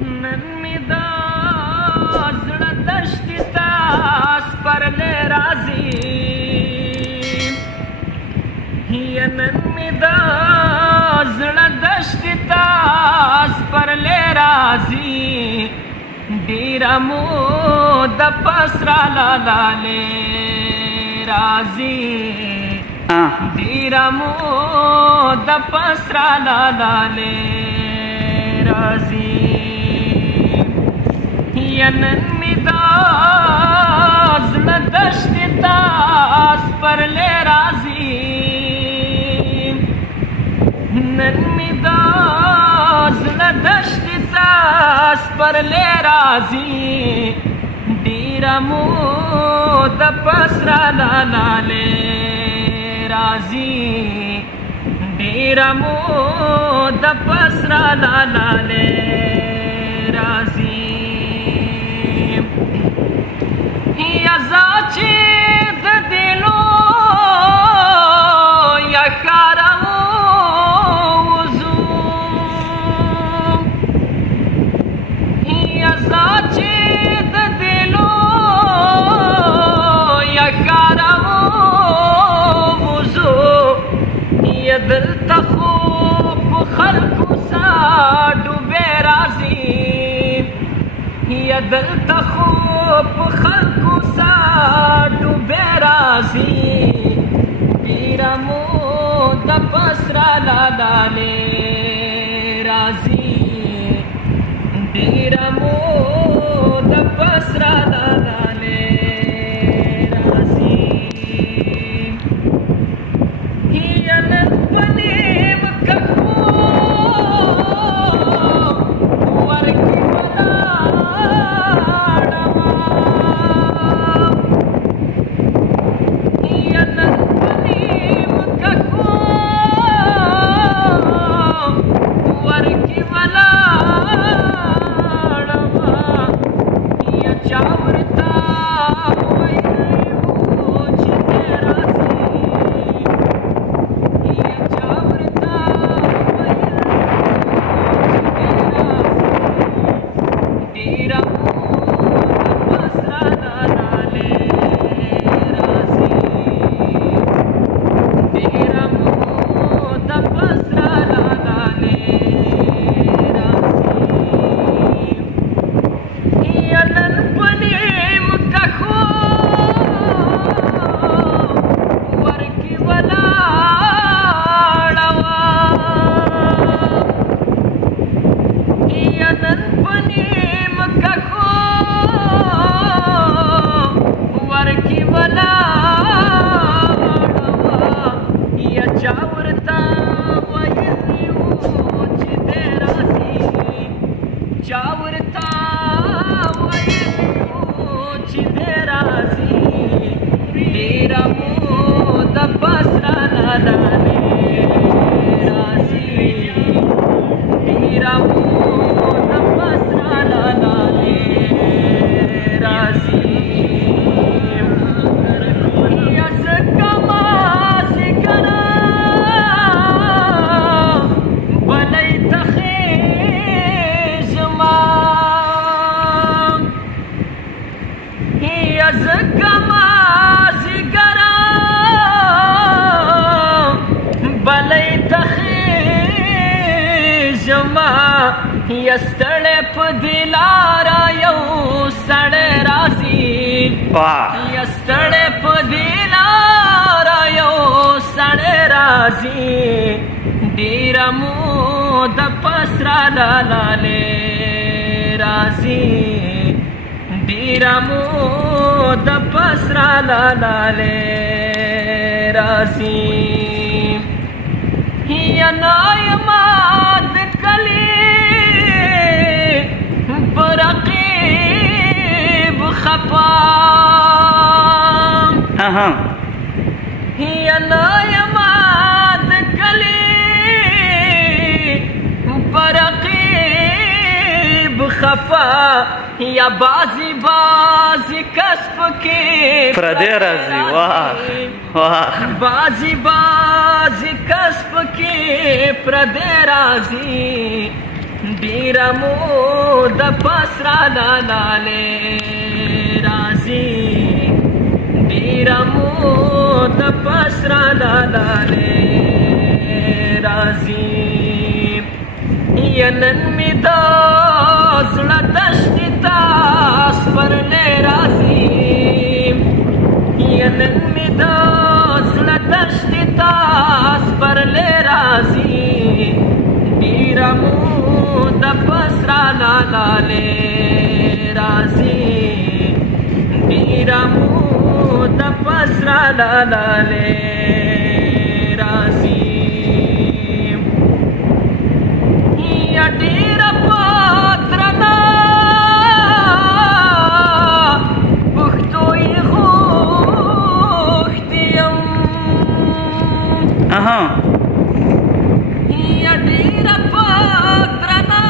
نن می دا زړه دشت تاس پر لې راځي نن می دا زړه دشت تاس پر لې راځي ډېر مو د پسرا لاله راځي ډېر مو د پسرا لاله راځي نن می دا زړه دشت تاس پر لې راځي نن می دا زړه دشت تاس پر لې راځي ډېر مو د پسرا لاله راځي ډېر مو د پسرا لاله راځي یا چې د دلو یا کارو وزو یا چې د دلو یا کارو وزو یا دلته خو په خلکو سا ډوبې راځي یا دلته خو په خلکو سا ډوبې راځي ډېر مو د پسرا لاله راځي ډېر مو د پسرا لاله راځي نن پنیم ککو ورکی یستړې په دلارا یو سړی راځي یستړې په دلارا یو سړی راځي ډېر مو د پسرا لاله راځي ډېر مو د پسرا لاله راځي یا نایما د کلی برقیب خپام یا نایما د کلی برقیب خفا یا بازی بازی کسب کی پردے راځي واه واه بازی بازی کسب کی پردے راځي ډېر مو د پسرا لاله راځي ډیر مو د پسرا لاله راځي ینن می د زړه دشت تاس پر راځي ینن می د زړه دشت تاس پر راځي ډیر مو د پسرا لاله راځي ډیر مو د پسرا لاله راځي یا ډیر پاترنا پښتو یې خوښتیم یا ډیر پاترنا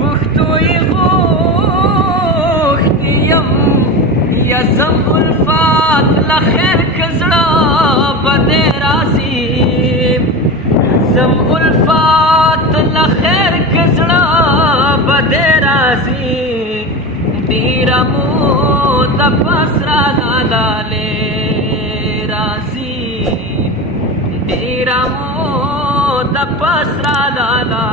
پښتو یې خوښتیم یا زم الفات لخیر کزړه بده راځي زم الفات لخیر کزړه بده راځي ډیر مو د پسرا لاله راځي ډیر مو د پسرا لاله